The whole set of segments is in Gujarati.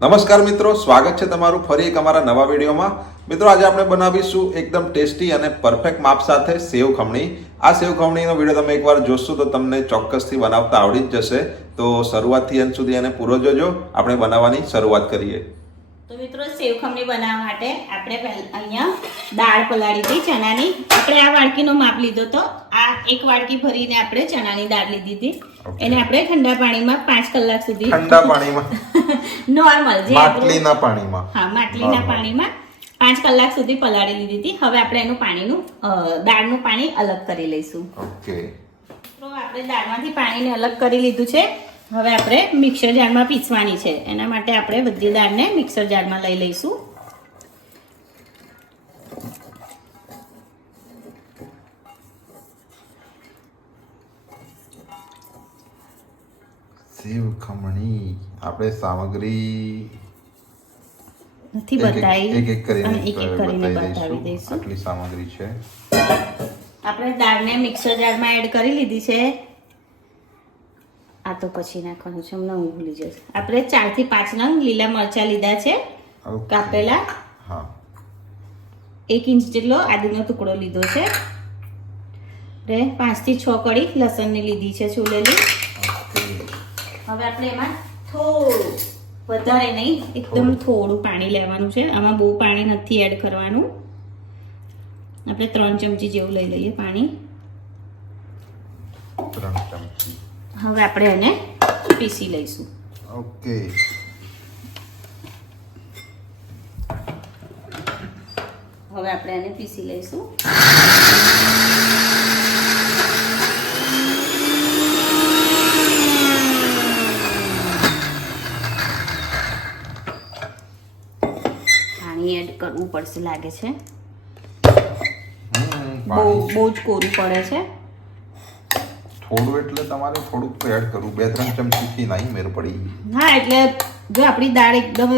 નમસ્કાર મિત્રો, સ્વાગત છે તમારું ફરી એક અમારા નવા વિડીયોમાં. મિત્રો, આજે આપણે બનાવીશું એકદમ ટેસ્ટી અને પરફેક્ટ માપ સાથે સેવ ખમણી. આ સેવ ખમણીનો વિડીયો તમે એકવાર જોશો તો તમને ચોક્કસથી બનાવતા આવડી જ જશે. તો શરૂઆતથી અંત સુધી એને પૂરો જોજો. આપણે બનાવવાની શરૂઆત કરીએ. તો મિત્રો, સેવ ખમણી બનાવવા માટે આપણે અહીંયા દાળ પલાળી હતી ચણાની. આપણે આ વાડકીનો માપ લીધો તો આ એક વાડકી ભરીને આપણે ચણાની દાળ લીધી હતી. એને આપણે ઠંડા પાણીમાં 5 કલાક સુધી ઠંડા પાણીમાં નોર્મલ જે માટલીના પાણીમાં માટલીના પાણીમાં 5 કલાક સુધી પલાળી લીધી હતી. હવે આપણે એનું દાળનું પાણી અલગ કરી લઈશું. ઓકે, તો આપણે દાળમાંથી પાણીને અલગ કરી લીધું છે. હવે આપણે મિક્સર જારમાં પીસવાની છે. એના માટે આપણે બધી દાળને મિક્સર જારમાં લઈ લઈશું. સેવ ખમણી આપણે સામગ્રી નથી બતાવી, એક કરીને બતાવી દઈશું. આટલી સામગ્રી છે. આપણે દાળને મિક્સર જારમાં એડ કરી લીધી છે. આ તો પછી નાખવાનું છે, હમણાં હું ભૂલી જઈશ. આપણે 4 થી 5 નંગ લીલા મરચાં લીધા છે કાપેલા. હા, 1 ઇંચ જેટલો આદુનો ટુકડો લીધો છે. 5 થી 6 કળી લસણની લીધી છે છોલેલી. હવે આપણે એમાં થોડું, વધારે નહીં, એકદમ થોડું પાણી લેવાનું છે. આમાં બહુ પાણી નથી એડ કરવાનું. આપણે 3 ચમચી જેવું લઈ લઈએ પાણી. 3 ચમચી. હવે આપણે એને પીસી લઈશું. ઓકે, હવે આપણે એને પીસી લઈશું. પાણી એડ કરવું પડશે લાગે છે. બહુ જ કોરું પડે છે. થોડું એટલે તમારે થોડુંક તો એડ કરવું. 2-3 ચમચી થી નહીં મેર પડી. હા, એટલે જો આપણી દાળ એકદમ,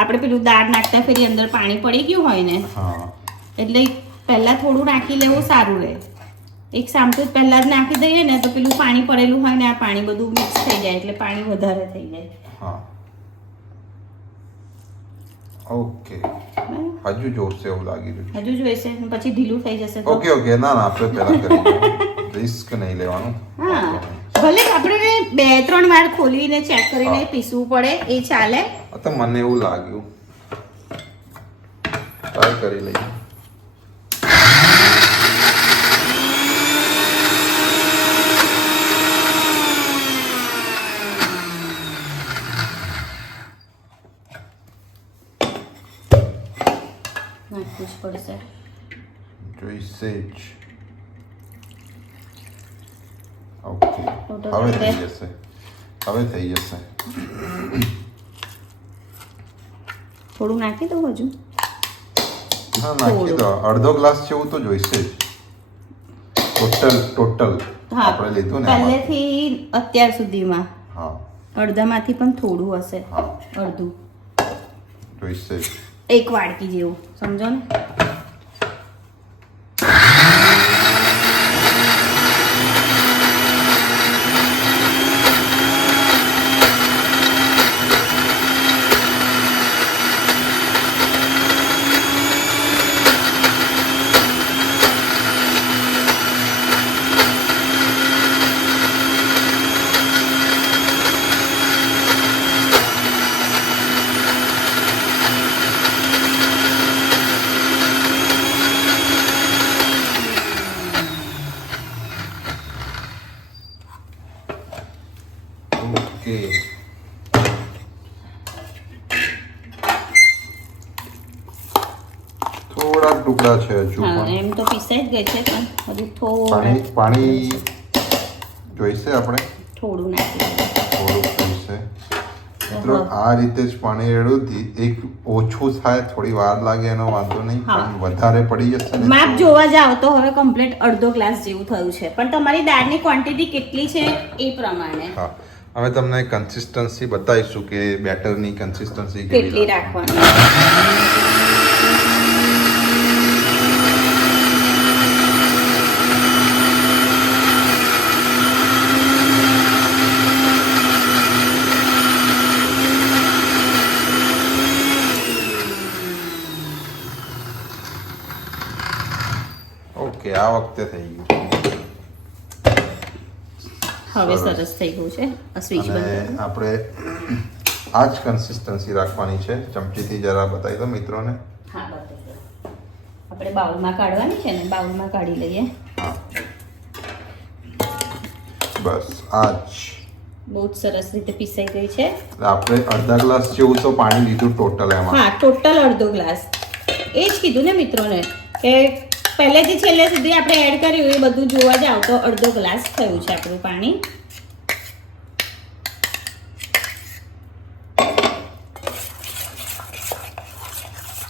આપણે પેલું દાળ નાખતા ફેરી અંદર પાણી પડી ગયું હોય ને, હા, એટલે પહેલા થોડું નાખી લેવું સારું રહે. એક સામટું પહેલા જ નાખી દઈએ ને તો પેલું પાણી પડેલું હોય ને આ પાણી બધું મિક્સ થઈ જાય એટલે પાણી વધારે થઈ જાય. હા, ઓકે. હજુ જોરશે એવું લાગી રહ્યું છે. હજુ જોઈશે પછી ઢીલું થઈ જશે તો. ઓકે, ના આપણે પહેલા કરી રિસ્ક નહીં લેવાનું. હા, ભલે આપણે 2-3 વાર ખોલીને ચેક કરીને પીસવું પડે એ ચાલે. તો મને એવું લાગ્યું, ટ્રાય કરી લઈએ. નાખવું જ પડશે. જોઈશે જ. ઓકે, હવે થઈ જશે. થોડું નાખી દઉં હજુ. હા, નાખી દો. અડધો ગ્લાસ જેવું તો જોઈશે જ. ટોટલ હા, આપણે લીધું ને પહેલેથી અત્યાર સુધીમાં. હા, અડધામાંથી પણ થોડું હશે. હા, અડધું જોઈશે જ. 1 વાડકી જેવું, સમજો ને. ઓકે, થોડાક ટુકડા છે હજુ હા, પણ. એમ તો પીસાઈ જ ગઈ છે પણ હજુ થોડું પાણી જોઈશે. આપણે થોડું નાખી દઈએ. થોડુંક જોઈશે. મિત્રો, આ રીતે જ પાણી રેડું. એક ઓછું થાય, થોડી વાર લાગે એનો વાંધો નહીં, પણ વધારે પડી જશે ને. માપ જોવા જાવ તો હવે કમ્પ્લીટ અડધો ગ્લાસ જેવું થયું છે, પણ તમારી દાળની ક્વોન્ટિટી કેટલી છે એ પ્રમાણે. હા, હવે તમને કન્સિસ્ટન્સી બતાવીશું કે બેટરની કન્સિસ્ટન્સી કેટલી રાખવાની. ઓકે આ વખતે થઈ ગયું હવે સરસ થઈ ગયું છે. આ સ્વિચ બંધ અને કરો. આપણે આ જ કન્સિસ્ટન્સી રાખવાની છે. ચમચીથી જરા બતાવી દો મિત્રોને. હા બતાવી દો. આપણે બાઉલમાં કાઢવાની છે ને, બાઉલમાં કાઢી લઈએ. હા બસ આ જ. બહુ જ સરસ રીતે પીસાઈ ગઈ છે. એટલે આપણે અડધા ગ્લાસ જેવું તો પાણી લીધું ટોટલ એમાં. હા ટોટલ અડધો ગ્લાસ. એ જ કીધું ને મિત્રોને કે પહેલેથી છેલ્લે સુધી આપણે એડ કર્યું એ બધું જોવા જાવ તો અડધો ગ્લાસ થયું છે આપણું પાણી.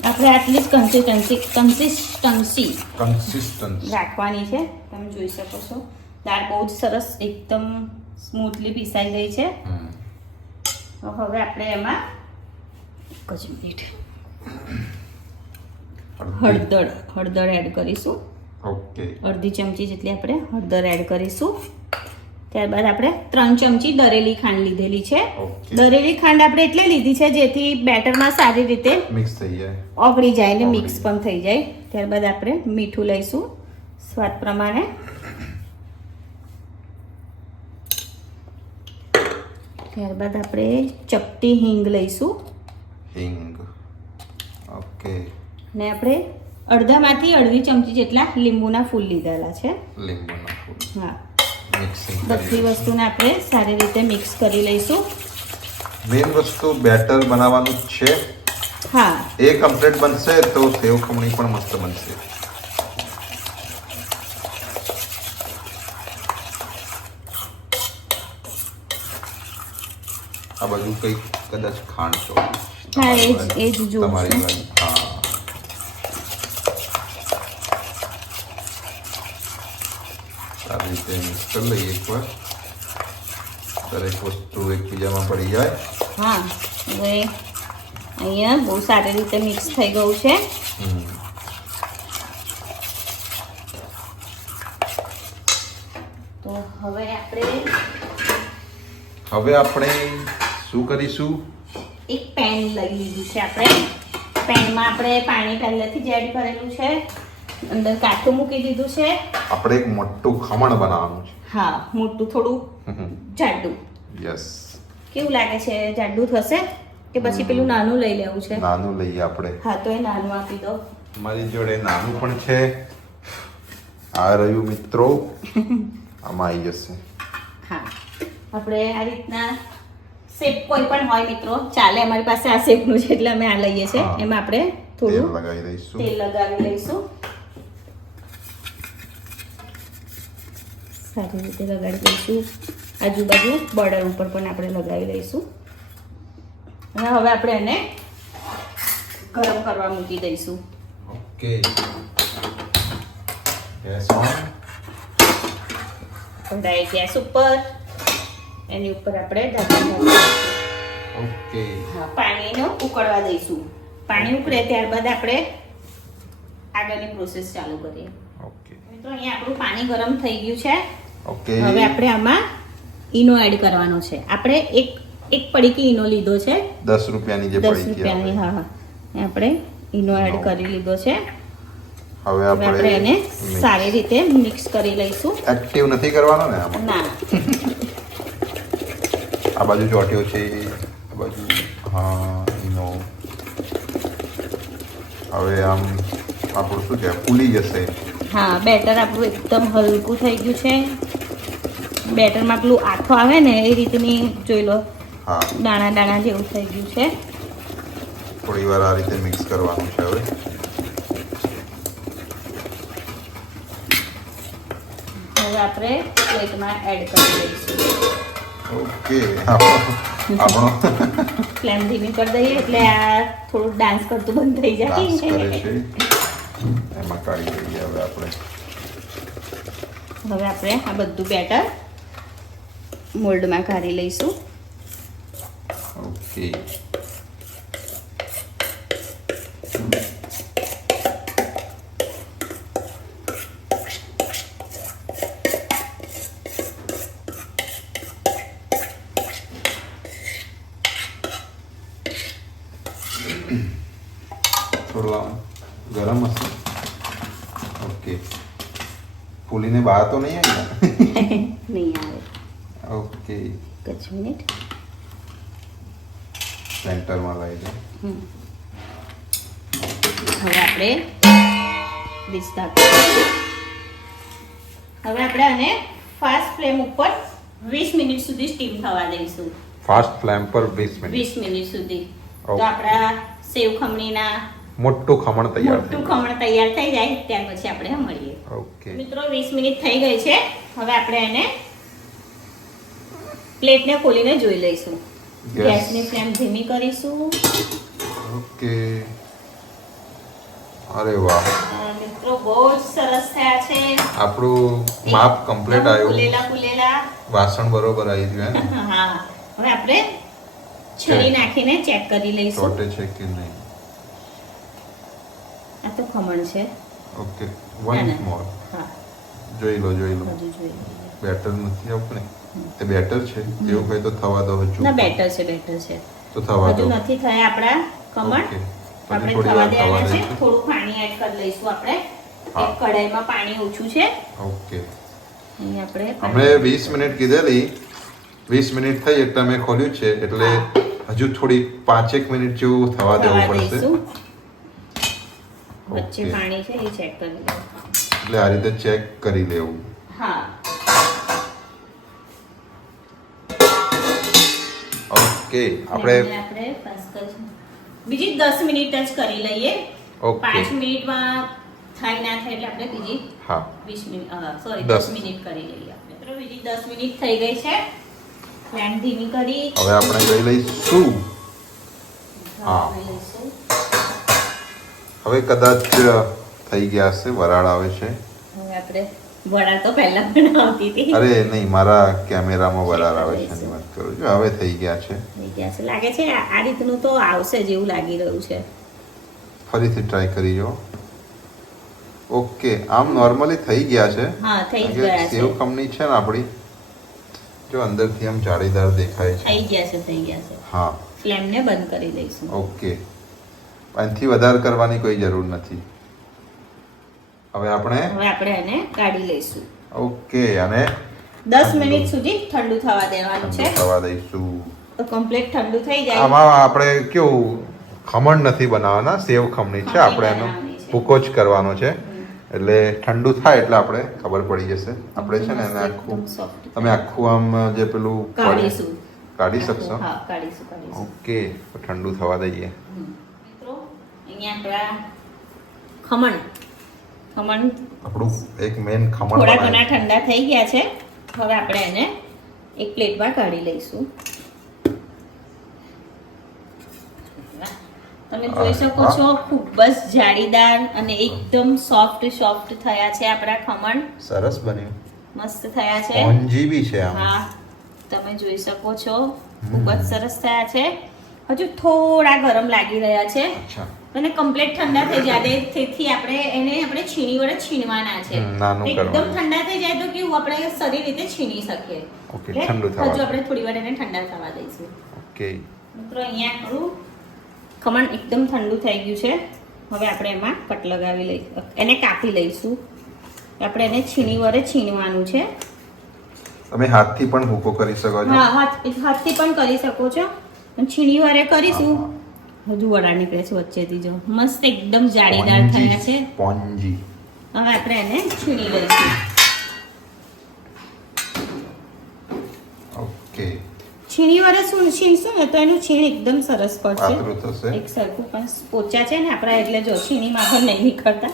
આપણે આટલી જ કન્સિસ્ટન્સી રાખવાની છે. તમે જોઈ શકો છો દાળ બહુ જ સરસ એકદમ સ્મૂથલી પીસાઈ ગઈ છે. તો હવે આપણે એમાં એક જ મિનિટ હળદર એડ કરીશું. ઓકે અડધી ચમચી જેટલી આપણે હળદર એડ કરીશું. ત્યારબાદ આપણે 3 ચમચી દરેલી ખાંડ લીધેલી છે. ઓકે. દરેલી ખાંડ આપણે એટલે લીધી છે જેથી બેટરમાં સારી રીતે મિક્સ થઈ જાય. ઓગળી જાય ને ઓગળી મિક્સ જાય. પણ થઈ જાય. ત્યારબાદ આપણે મીઠું લઈશું સ્વાદ પ્રમાણે. ત્યારબાદ આપણે ચપટી હિંગ લઈશું હિંગ. ઓકે અને આપણે અડધામાંથી અડધી ચમચી જેટલા લીંબુના ફૂલ લીધેલા છે. લીંબુના ફૂલ હા મિક્સિંગ બધી વસ્તુને આપણે સારી રીતે મિક્સ કરી લઈશું. મેઇન વસ્તુ બેટર બનાવવાનું જ છે. હા એ કમ્પ્લીટ બનશે તો સેવ ખમણી પણ મસ્ત બનશે. આ બાજુ કંઈક કદાચ ખાંડ છો. હા એ જ જોવું તમારી છે. બાજુ હા. સારી રીતે મિક્સ કરી લઈએ એકવાર. દરેક વસ્તુ એકબીજામાં પડી જાય. હા હવે અહીંયા બહુ સારી રીતે મિક્સ થઈ ગયું છે. તો હવે આપણે શું કરીશું? એક પેન લઈ લીધું છે આપણે. પેનમાં આપણે પાણી પહેલેથી જ એડ કરેલું છે. અંદર કાઠું મૂકી દીધું છે. આપણે એક મોટું ખમણ બનાવવાનું છે. હા મોટું થોડું જાડું. યસ. કેવું લાગે છે? જાડું થશે કે પછી પેલું નાનું લઈ લેવું છે? નાનું લઈએ આપણે. હા તો એ નાનું આપી દો. મારી જોડે નાનું પણ છે. આ રહ્યું મિત્રો. આમાં આવી જશે. હા આપણે આ રીતના શેપ કોઈ પણ હોય મિત્રો ચાલે. અમારી પાસે આ શેપનું છે એટલે અમે આ લઈએ છીએ. હા. એમાં આપણે તેલ થોડું લગાવી દઈશું. તેલ લગાવી લઈશું. સારી રીતે લગાડી દઈશું. આજુબાજુ બોર્ડર ઉપર પણ આપણે લગાવી દઈશું. અને હવે આપણે એને ગરમ કરવા મૂકી દઈશું. ઓકે. Gas on. કઢાઈ ગેસ ઉપર એની ઉપર આપણે ઢાંકણ રાખી દઈશું. ઓકે. હા પાણીને ઉકળવા દઈશું. પાણી ઉકળે ત્યારબાદ આપણે આગળની પ્રોસેસ ચાલુ કરીએ. ઓકે. મિત્રો અહીંયા આપણું પાણી ગરમ થઈ ગયું છે. ઓકે. હવે આપણે આમાં ઈનો એડ કરવાનો છે. આપણે એક પડીકી ઈનો લીધો છે. 10 રૂપિયાની જે 10 પડી રૂપિયાની. છે. હા હા એ આપણે ઈનો એડ કરી લીધો છે. હવે હવે આપણે આપણે એને સારી રીતે મિક્સ કરી લઈશું. એક્ટિવ નથી કરવાનો ને આમાં. ના આ બાજુ ચોટ્યો છે. આ બાજુ હા એનો. હવે આમ આપણું શું છે ફૂલી જશે. હા બેટર આપણું એકદમ હલકું થઈ ગયું છે. બેટરમાં પેલું આથો આવે ને એ રીતની જોઈ લો હા દાણા દાણા જેવું થઈ ગયું છે. થોડી વાર આ રીતે મિક્સ કરવાનું છે હવે. હવે આપણે પ્લેટમાં એડ કરી દઈશું. ઓકે. આપણો ફ્લેમ ધીમી કરી દઈએ એટલે આ થોડું ડાન્સ કરતું બંધ થઈ ડાન્સ કરે જાય. છે. એમાં કાઢી દઈએ હવે આપણે. હવે આપણે આ બધું બેટર મોલ્ડમાં કાઢી લઈશું. ઓકે. થોડું આમ ગરમ હશે. ઓકે. ફૂલીને બહાર તો નહીં આવી નહીં આવે. ઓકે એક જ મિનિટ. સેન્ટરમાં લઈ દે. હવે આપણે ડીશ ઢાંકીશું. હવે આપણે આને ફાસ્ટ ફ્લેમ ઉપર 20 મિનિટ સુધી સ્ટીમ થવા દઈશું. ફાસ્ટ ફ્લેમ પર 20 મિનિટ. 20 મિનિટ સુધી. તો Okay. આપણા સેવ ખમણીના મોટું ખમણ તૈયાર મોટું થઈ ખમણ તૈયાર થઈ જાય ત્યાર પછી આપણે મળીએ. ઓકે મિત્રો 20 મિનિટ થઈ ગઈ છે. હવે આપણે એને પ્લેટને ખોલીને જોઈ લઈશું. Yes. ગેસની ફ્લેમ ધીમી કરીશું. ઓકે અરે વાહ મિત્રો બહુ જ સરસ થયા છે. આપણું માપ કમ્પ્લીટ એકદમ આવ્યું. ફૂલેલા વાસણ બરોબર આવી ગયું હે ને? હા. હવે આપણે છરી નાખીને ચેક કરી લઈશું. ચોટે છે કે નહીં. આ તો ખમણ છે. ઓકે ના, વન ના. મોર હા જોઈ લો હજુ જોઈએ. બેટર નથી આવતું ને તે બેટર છે એવું કઈ તો થવા દો હજુ ના બેટર છે તો થવા દો હજુ નથી થયા આપણા ખમણ. ઓકે આપણે પછી થોડી થવા વાર થવા દેવાના છે. દઈશું થોડું પાણી એડ કરી લઈશું આપણે. હા. એક કઢાઈમાં પાણી ઓછું છે. ઓકે અહીં આપણે અમે 20 મિનિટ કીધેલી 20 મિનિટ થઈ એટલે અમે ખોલ્યું છે એટલે હજુ થોડી 5-1 મિનિટ જેવું થવા દેવું પડશે દઈશું. વચ્ચે ઓકે. પાણી છે એ ચેક કરી લઈશું. એટલે આ રીતે ચેક કરી લેવું હા ઓકે આપણે આપણે બસ કરીશું. બીજી 10 મિનિટ જ કરી લઈએ. ઓકે 5 મિનિટમાં થાય ના થાય એટલે આપણે બીજી હા 20 મિનિટ સોરી 10 10 મિનિટ કરી લઈએ આપણે. મિત્રો બીજી 10 મિનિટ થઈ ગઈ છે. ફ્લેમ ધીમી કરી હવે આપણે લઈ લઈશું હા. લઈ લઈશું. હવે કદાચ થઈ ગયા હશે વરાળ આવે છે હવે આપણે વડા તો પહેલા બનાવતી હતી. અરે નહીં મારા કેમેરામાં વરાળ આવે છે એની વાત કરું છું હવે થઈ ગયા છે થઈ ગયા છે લાગે છે. આ રીતનું તો આવશે જેવું લાગી રહ્યું છે. ફરીથી ટ્રાય કરી જો ઓકે આમ નોર્મલી થઈ ગયા છે હા થઈ જ કારણ કે ગયા છે. સેવ ખમણી છે ને આપણી જો અંદરથી આમ જાળીદાર દેખાય છે થઈ ગયા છે થઈ ગયા છે. હા ફ્લેમને બંધ કરી દઈશું. ઓકે આનાથી વધારે કરવાની કોઈ જરૂર નથી હવે આપણે હવે આપણે એને કાઢી લઈશું. ઓકે અને 10 મિનિટ સુધી ઠંડુ થવા દેવાનું છે. થવા દઈશું તો કમ્પ્લીટ ઠંડુ થઈ જાય. આમાં આપણે કેવું ખમણ નથી બનાવવાના સેવ ખમણી છે ખમણી આપણે એનો બનાવવાની છે. ભૂકો જ કરવાનો છે એટલે ઠંડુ થાય એટલે આપણે ખબર પડી જશે આપણે છે ને એને એકદમ આખું soft. તમે આખું આમ જે પેલું કાઢીશું. કાઢી શકશો હા કાઢીશું. ઓકે તો ઠંડુ થવા દઈએ મિત્રો અહીંયા આપણા ખમણ આપણું એક મેન ખમણ થોડા બનાવીએ. ઘણા ઠંડા થઈ ગયા છે. હવે આપણે એને એક પ્લેટમાં કાઢી લઈશું. તમે જોઈ શકો છો ખૂબ જ જાળીદાર અને એકદમ સોફ્ટ થયા છે આપણા ખમણ. સરસ બન્યું મસ્ત થયા છે. સ્પોન્જી બી છે આમ હા તમે જોઈ શકો છો ખૂબ જ સરસ થયા છે. હજુ થોડા ગરમ લાગી રહ્યા છે અચ્છા અને કમ્પ્લીટ ઠંડા થઈ જાય તેથી આપણે છીણી વડે છીણવાના છે. નાનું એકદમ કરવાનું. ઠંડા થઈ જાય તો કેવું આપણે સારી રીતે છીણી શકીએ. ઓકે એટલે ઠંડુ થવા હજુ દો. આપણે થોડી વાર એને ઠંડા થવા દઈશું. ઓકે મિત્રો અહીંયા આપણું ખમણ એકદમ ઠંડુ થઈ ગયું છે. હવે આપણે એમાં કટ લગાવી લઈશું. એને કાપી લઈશું. આપણે એને છીણી વડે છીણવાનું છે. તમે હાથથી પણ ભૂકો કરી શકો છો હા હાથથી પણ કરી શકો છો. પણ છીણી વડે કરીશું. હજુ વડા નીકળે છે વચ્ચેથી જો મસ્ત એકદમ જાળીદાર થયા છે. સ્પોન્જી હવે આપણે એને છીણી લઈશું. ઓકે છીણી વડે છીણશું ને તો એનું છીણ એકદમ સરસ પડશે. પાતળું થશે એક સરખું પણ પોચા છે ને આપણા એટલે જો છીણીમાં પણ નહીં નીકળતા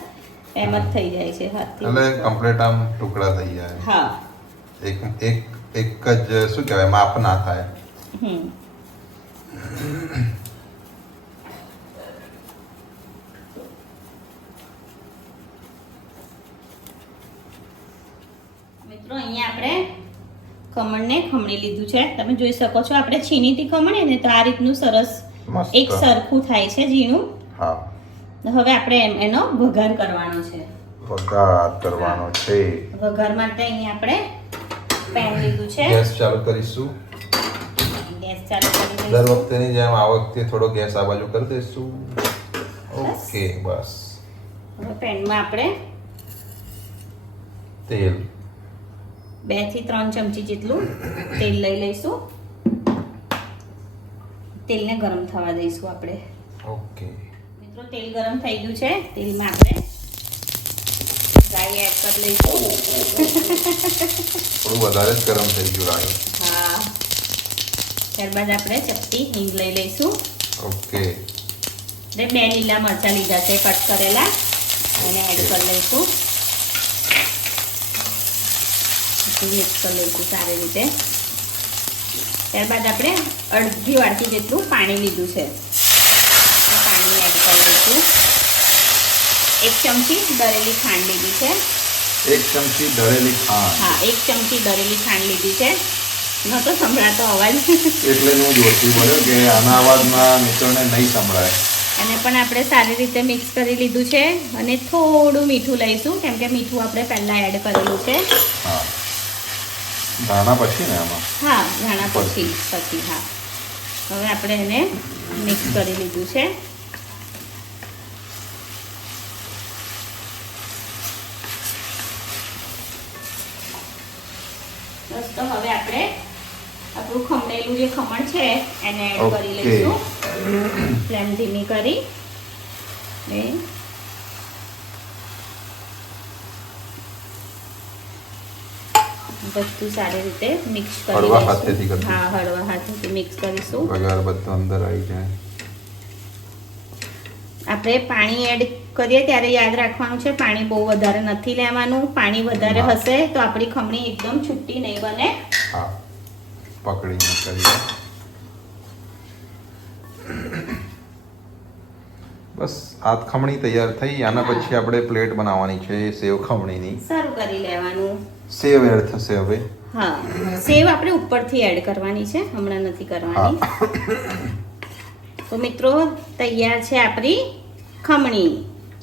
એમ જ થઈ જાય છે હાથથી. એટલે કમ્પ્લીટ આમ ટુકડા થઈ જાય હા એક જ શું કહેવાય માપ ના થાય હમ મિત્રો અહીંયા આપણે ખમણને ખમણી લીધું છે. તમે જોઈ શકો છો આપણે છીણીથી ખમણીએ ને તો આ રીતનું સરસ મસ્ત. એક સરખું થાય છે ઝીણું. હા હવે આપણે એનો વઘાર કરવાનો છે. વઘાર કરવાનો છે વઘાર માટે અહીંયા આપણે પેન લીધું છે. ગેસ ચાલુ કરીશું ગેસ ચાલુ કરી દર દઈશું. વખતેની જેમ આ વખતે થોડો ગેસ આ બાજુ કરી દઈશું ઓકે બસ હવે પેનમાં આપણે તેલ 2 થી 3 ચમચી જેટલું તેલ લઈ લઈશું. તેલને ગરમ થવા દઈશું આપણે. ઓકે મિત્રો તેલ ગરમ થઈ ગયું છે. તેલમાં આપણે રાઈ એડ કરી લઈશું. થોડું વધારે જ ગરમ થઈ ગયું લાગે. હા, ત્યારબાદ આપણે ચપટી હિંગ લઈ લઈશું. ઓકે 2 લીલા મરચાં લીધા છે કટ કરેલા, અને એડ કરી લઈશું. મિક્સ કરી લઈશું સારી રીતે. ત્યારબાદ આપણે અડધી વાટકી જેટલું પાણી લીધું છે, પાણી એડ કરી લઈશું. 1 ચમચી દળેલી ખાંડ લીધી છે. 1 ચમચી દળેલી ખાંડ. હા, 1 ચમચી દળેલી ખાંડ લીધી છે. ન તો સંભળાતો અવાજ. એટલે હું જોતી પડ્યો કે આના અવાજમાં મિત્રોને નહીં સંભળાય. અને પણ આપણે સારી રીતે મિક્સ કરી લીધું છે. અને થોડું મીઠું લઈશું, કેમ કે મીઠું આપણે પહેલાં એડ કરેલું છે. હા, ધાણા પછી ને આમાં? હા, ધાણા પછી. હા, હવે આપણે એને મિક્સ કરી લીધું છે. બસ, તો હવે આપણે આપણું ખમણેલું જે ખમણ છે એને એડ કરી લઈશું. ફ્લેમ ધીમી કરી બધું સારી રીતે મિક્સ કરી હળવા લઈશું. હાથેથી કરવું. હા, હળવા હાથેથી મિક્સ કરીશું. વઘાર બધું અંદર આવી જાય. આપણે પાણી એડ કરીએ ત્યારે યાદ રાખવાનું છે, પાણી બહુ વધારે નથી લેવાનું. પાણી વધારે હશે તો આપણી ખમણી એકદમ છૂટી નહીં બને. હા, પકડીને કરીએ. બસ આ ખમણી તૈયાર થઈ. આના પછી આપણે પ્લેટ બનાવવાની છે સેવ ખમણીની. સર્વ કરી લેવાનું. સેવ એડ થશે હવે. હા, સેવ આપણે ઉપરથી એડ કરવાની છે, હમણાં નથી કરવાની. તો મિત્રો તૈયાર છે આપણી ખમણી.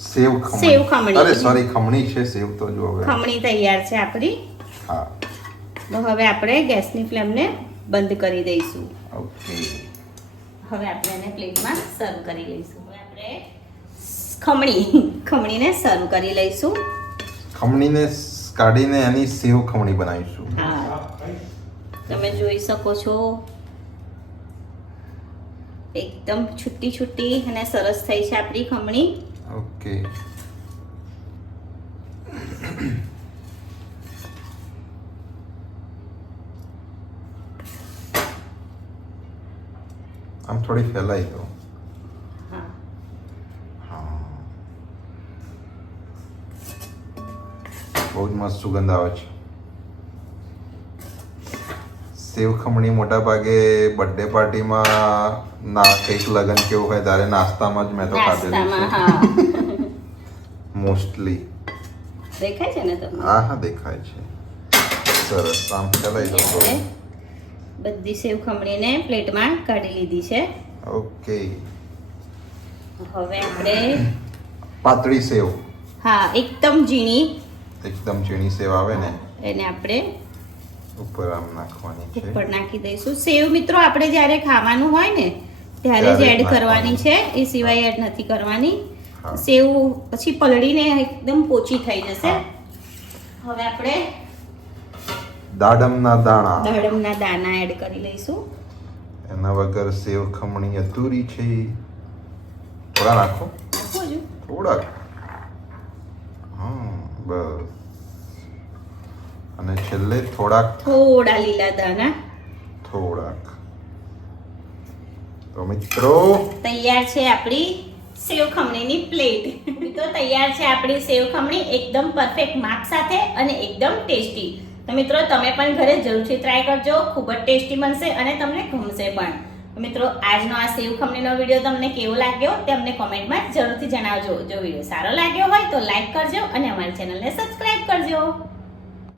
સેવ ખમણી. સેવ ખમણી. અરે સોરી, ખમણી છે, સેવ તો જો હવે. ખમણી તૈયાર છે આપણી. હા, તો હવે આપણે ગેસની ફ્લેમને બંધ કરી દઈશું. ઓકે. હવે આપણે એને પ્લેટમાં સર્વ કરી લઈશું. હવે આપણે ખમણીને સર્વ કરી લઈશું. ખમણીને કાઢીને એની સેવ ખમણી બનાવીશું. હા, તમે જોઈ શકો છો એકદમ છૂટી છૂટી અને સરસ થઈ છે આપણી ખમણી. ઓકે. આમ થોડી ફેલાઈ દો. હા, હા, બહુ જ મસ્ત સુગંધ આવે છે. સેવ ખમણી મોટા ભાગે બર્થડે પાર્ટીમાં ના કંઈક લગન કેવું હોય ત્યારે નાસ્તામાં જ મેં તો ખાધેલું નાસ્તામાં. છે હા, મોસ્ટલી. દેખાય છે ને તમને? હા હા, દેખાય છે. સરસ. આમ ફેલાઈ દો આપણે થોડું. બધી સેવ ખમણીને પ્લેટમાં કાઢી લીધી છે. ઓકે. હવે આપણે પાતળી સેવ, હા એકદમ ઝીણી એકદમ ઝીણી સેવ આવે ને એને આપણે ઉપર આમ નાખવાની છે. ઉપર નાખી દઈશું. સેવ મિત્રો આપણે જ્યારે ખાવાનું હોય ને ત્યારે જ ત્યારે એડ જ કરવાની છે, એ સિવાય એડ નથી કરવાની. સેવ પછી પલળીને એકદમ પોચી થઈ જશે. હવે આપણે દાડમના દાણા. દાડમના દાણા એડ કરી લઈશું. એના વગર સેવ ખમણી અધૂરી છે. થોડા નાખો, નાખો હજુ? થોડાક. હા, બસ. અને છેલ્લે થોડા લીલા દાણા. થોડાક. તો મિત્રો તૈયાર છે આપણી સેવ ખમણીની પ્લેટ. મિત્રો તૈયાર છે આપણી સેવ ખમણી એકદમ પરફેક્ટ માપ સાથે અને એકદમ ટેસ્ટી. તો મિત્રો તમે પણ ઘરે જરૂરથી ટ્રાય કરજો. ખૂબ જ ટેસ્ટી બનશે અને તમને ગમશે પણ. મિત્રો આજનો આ સેવ ખમણીનો વિડીયો તમને કેવો લાગ્યો તે અમને કોમેન્ટમાં જરૂરથી જણાવજો. જો વિડીયો સારો લાગ્યો હોય તો લાઈક કરજો અને અમારી ચેનલને સબસ્ક્રાઇબ કરજો.